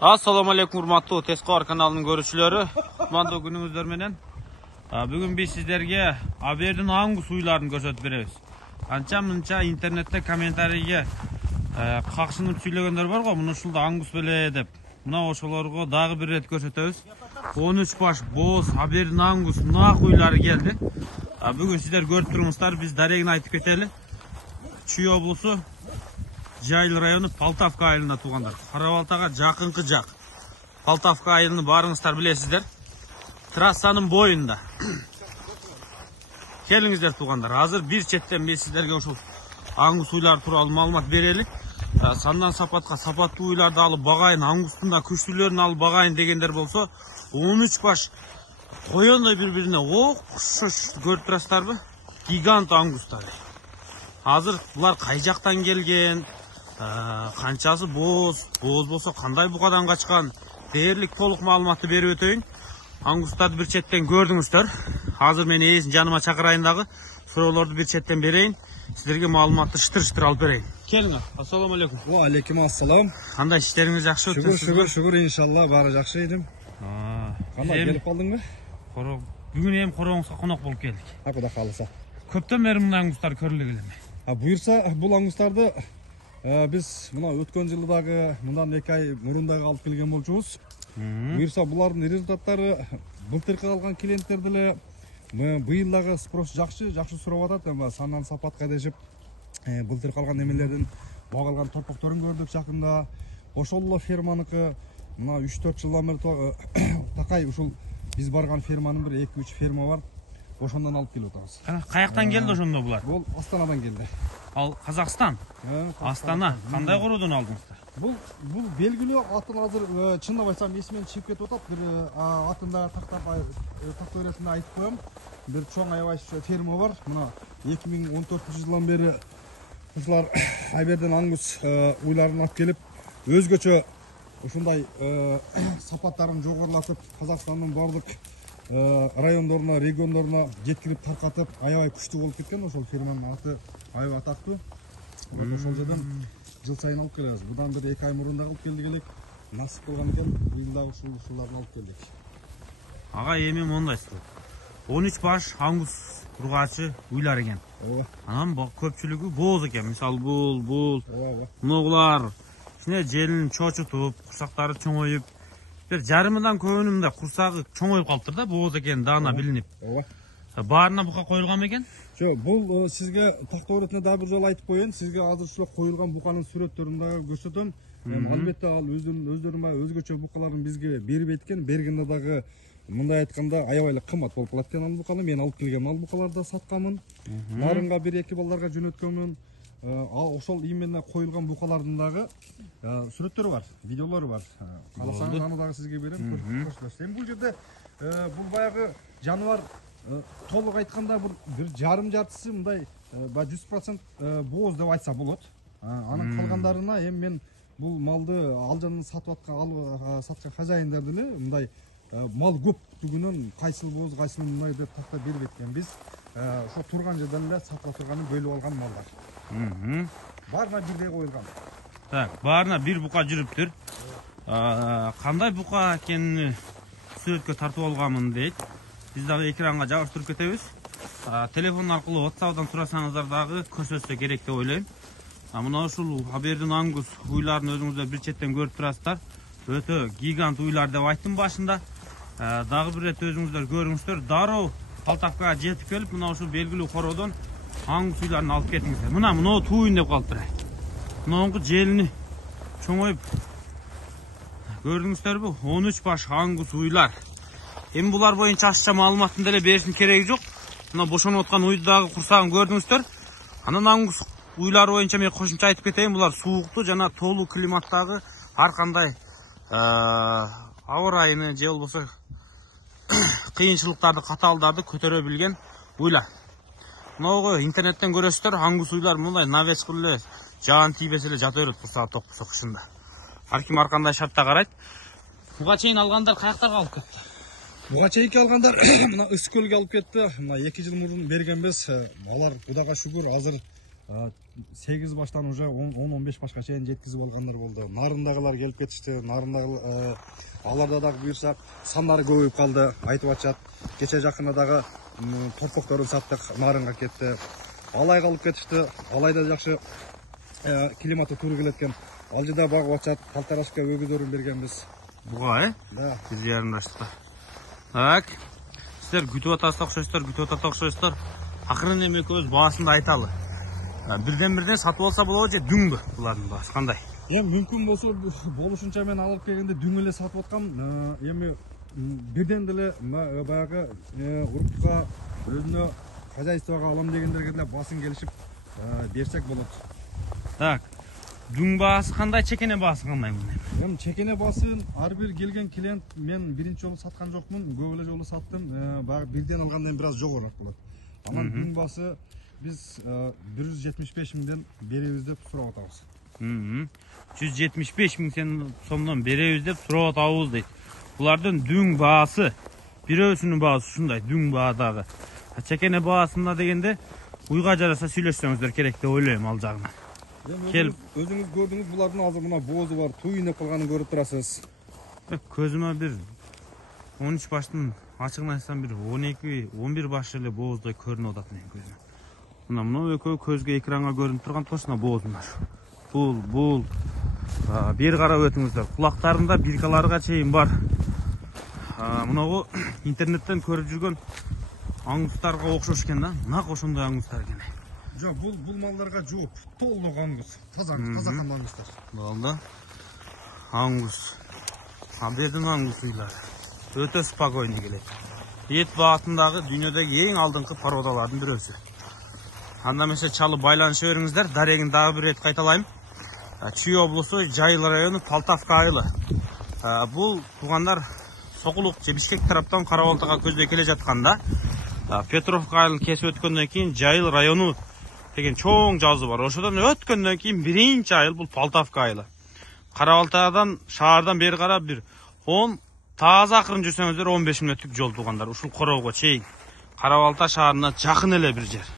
Assalamu alaikum urmatlı Teskor kanalının görüşçüleri. Manda gününüzler menen. Bugün biz sizlerge haberden hangi suylarını gösterip berебиз. Ança mınça internette kommentariga kakşınып süйлөгөндөр бар го, муну ушул аңгус беле деп. Мына ошолорго дагы бир рет көрсөтөбүз. 13 баш боз haberden аңгус мына куйлары келди. Бүгүн сиздер көрүп туруңуздар, биз дарегин айтып кетели. Чүй облусу Жайыл району Полтавка айылында туғандар. Қарабалтаға жақынқы жақ. Полтавка айылыны барыңыздар білесіздер. Трассаның бойында. Келіңіздер туғандар. Азыр бір четтен біз сіздерге ошол аңгус уйлар туралы маалымат берели. Сандан сапатқа сапаттуу уйларды алып багайын, аңгустун да күчтүүлөрүн алып багайын дегендер болсо, 13 баш коёндай бири-бирине окшош көрүп турасыздарбы? Гигант аңгустар. Азыр булар кай жактан келген? Қаншасы боз болса қандай бұқадан қачқан, дерлік толық маалыматты беріп өтейін. Аңгустарды бір четтен көрдіңіздер. Азыр мен ээсин жаныма чакырайындағы суроолорду бір четтен берейин. Сіздерге маалыматты шытыр-шытыр алып берейин. Келиңер. Ассаламу алейкум. Ва алейкум ассалам. Кандай иштериңиз жакшы өттү? Шүгүр, иншалла баары жакшы едим. Кандай келип калдыңбы? Бүгүн эми короңузга конок болуп келдик. Кудай кааласа. Көптөн бери мына аңгустар көрүлө келеме? Буюрса, бул аңгустарды biz mına ötken yıldagı bundan 2 ay murundagı alıp kelgen bolчубуз. Буюрса булардын результаттары былтыркы алган клиенттер деле быйылдагы спрос жакшы сурап атат. Эми сандан сапатка дешип былтыркы алган эмелердин багылган топокторун көрдүк жакында. Ошол эле ферманыкы мына 3-4 жылдан бери такай ушул биз барган ферманын бир 2-3 ферма бар. Ошондон алып келип атабыз. Каяктан келди ошондо булар? Бул Астанадан келди. Ал Казакстан? Астана. Кандай кородон алдыңыздар? Бул белгилүү атын азыр чындап айтсам эсимен чыгып кетип атат. Бир атында тактап бересинде айтып коем. Бир чоң аябай ферма бар. Мына 2014-жылдан бери ушулар Айберден аңгус уйларын алып келип, өзгөчө ушундай сапаттарын жогорулатып, Казакстандын бардык райондоруна, региондоруна жеткирип таркатып, аябай күчтүү болуп кеткен. Ошол ферманын аты аябай атактуу. Ошол жерден жыл сайын алып келебиз. Будан бери 2 ай мурунда алып келдик элек. Насип болгон экен, быйыл ушуларды алып келдик. Ага, эми мондайсыз. 13 баш аңгус ургачы уйлар экен. Ооба. Анан көпчүлүгү боз экен. Мисалы бул. Ооба. Мунулар ичине желин чочутуп, курсактары чоңоюп, бир жарымдан көбүнүн мындай курсагы чоңоюп калыптыр да, боз экен, даана билинип. Ооба. Баарына бука коюлган бекен? Жок, бул сизге тактоо иретине дагы бир жолу айтып коеюн. Сизге азыр ушул коюлган буканын сүрөттөрүн дагы көрсөтөм. Албетте ал өздөрүн өзгөчө букаларын бизге бербейт экен. Бергенде дагы мындай айтканда аябай эле кымбат болуп калат экен ал буканы. Мен алып келгем ал букаларды сатканмын. Нарынга 1-2 балдарга жөнөткөнмүн. Ошол именно коюлган букалардын дагы сүрөттөрү бар, видеолору бар. Кааласаңыз аны дагы сизге берем, көрсөтөсүз. Эми бул жерде бул баягы жаныбар толук айтканда бир жарым жартысы мындай 100% боз деп айтса болот. Анын калгандарына эми мен бул малды алжанын саткан хозяиндар деле мындай мал көптүгүнөн кайсыл боз, кайсыл мындай деп тактап бербейт экен. Биз ошо турган жерден эле сатыла турганын бөлүп алган малдар. Баарына бирдей коюлган. Так, баарына бир бука жүрүптүр. Кандай бука экенин сүрөткө тартып алганмын дейт. Биз дагы экранга жабыштырып кетебиз. Телефон аркылуу WhatsApp'дан сурасаңыздар дагы көрсөтсө керек деп ойлойм. Мына ушул Абердин аңгус уйларын өзүңүздөр бир четтен көрүп турасыздар. Өтө гигант уйлар деп айттым башында. Дагы бир рет өзүңүздөр көрүңүздөр. Дароо Полтавкага жетип келип, мына ушул белгилүү кородон аңгус уйларын алып кетиңиздер. Мына туйун деп калыптыр. Мынауңку желини чоңоюп көрдүңүздөрбү? 13 баш аңгус уйлар. Эми булар боюнча ашча маалыматтын деле беришин кереги жок. Мына бошонуп аткан уйду дагы курсагын көрдүңүздөр. Анан аңгус уйлар боюнча мен кошумча айтып кетейин. Булар сууктуу жана толуу климаттагы ар кандай аба ырайыны же болбосо кыйынчылыктарды, катаалдарды көтөрө билген уйлар. Мынауга интернеттен көрөсүздөр, аңгус уйлар мындай навес кылып эле жаан тийбесе эле жата берет курсагы ток болсо кышында. Ар ким ар кандай шартта карайт. Буга чейин алгандар каяктарга алып кетти? Буга чейинки алгандар мына Ысыкөлгө алып кетти. Мына 2 жыл мурун бергенбиз. Алар Кудайга шүгүр азыр 8 baştan уже 10-15 başka чейин жеткизип алгандар болду. Нарындагылар келип кетишти. Нарындагы аларда дагы буюрса сандары көбөйүп калды. Айтып атышат. Кече жакында дагы торпокторун саттык, нарынга кетти. Алайга алып кетишти. Алайда жакшы климаты туура келет экен. Алжыда багып атышат. Полторашка өгүздөрүн бергенбиз. Буга, Да. Биз ярымдаштыкта. Так. Сиздер күтүп атасыздар, окшойсуздар, күтүп атат окшойсуздар. Акырын эми экөөбүз баасында айталы. Бирден сатып алса болобу же дүңбү булардын баасы кандай? Эми мүмкүн болсо болушунча мен алып келгенде дүң эле сатып аткам. Эми бирден деле баягы урукка өзүнө хозяйствого алам дегендерге деле басын келишип берсек болот. Так. Дүң баасы кандай, чекене баасы кандай мына? Эми чекене басын ар бир келген клиент мен биринчи жолу саткан жокмун, көп эле жолу саттым. Баягы бирден алгандан бир аз жогорураак болот. Анан дүң баасы биз 175 миңден беребиз деп сурап атабыз. 175 миң сомдон беребиз деп сурап атабыз дейт. Булардын дүң баасы, бирөөсүнүн баасы ушундай, дүң баадагы. Чекене баасында дегенде уйга жараса сүйлөшсөңүздөр керек деп ойлойм ал жагынан. Келип Өзүңүз көрдүңүз, булардын азыр мына боозу бар, туйнеп калганын көрүп турасыз. Көзүмө бир 13 баштын ачыгын айтсам бир 12-11 баш эле бооздой көрүнүп атат менин көзүмө. Мына экөө көзгө экранга көрүнүп турган точно боозундар. Бул бери карап өтүңүздөр. Кулактарында биркаларга чейин бар. Мынагу интернеттен көрүп жүргөн аңгустарга окшош экен да. Нак ошондой аңгустар экен. Жок, бул малдарга жооп, толук аңгус. Таза кан аңгустар. Болду. Аңгус. Абедин аңгус уйлары. Өтө спокойный келет. Эт баатындагы дүйнөдөгү эң алдыңкы породалардын бирөөсү. Анда эмесе чалып байланышып бериңиздер. Дарегин дагы бир рет кайталайм. Чүй облусу, Жайыл району, Полтавка айылы. Бул туугандар Сокулук же Бишкек тараптан Кара-Балтага көздөй келе жатканда Петровка айылын кесип өткөндөн кийин Жайыл району деген чоң жазуу бар. Ошодон өткөндөн кийин биринчи айыл бул Полтавка айылы. Кара-Балтадан шаардан бери карап бир 10 таза акырын жүрсөңүздөр 15 мүнөттүк жол туугандар. Ушул короого чейин Кара-Балта шаарына жакын эле бир жер.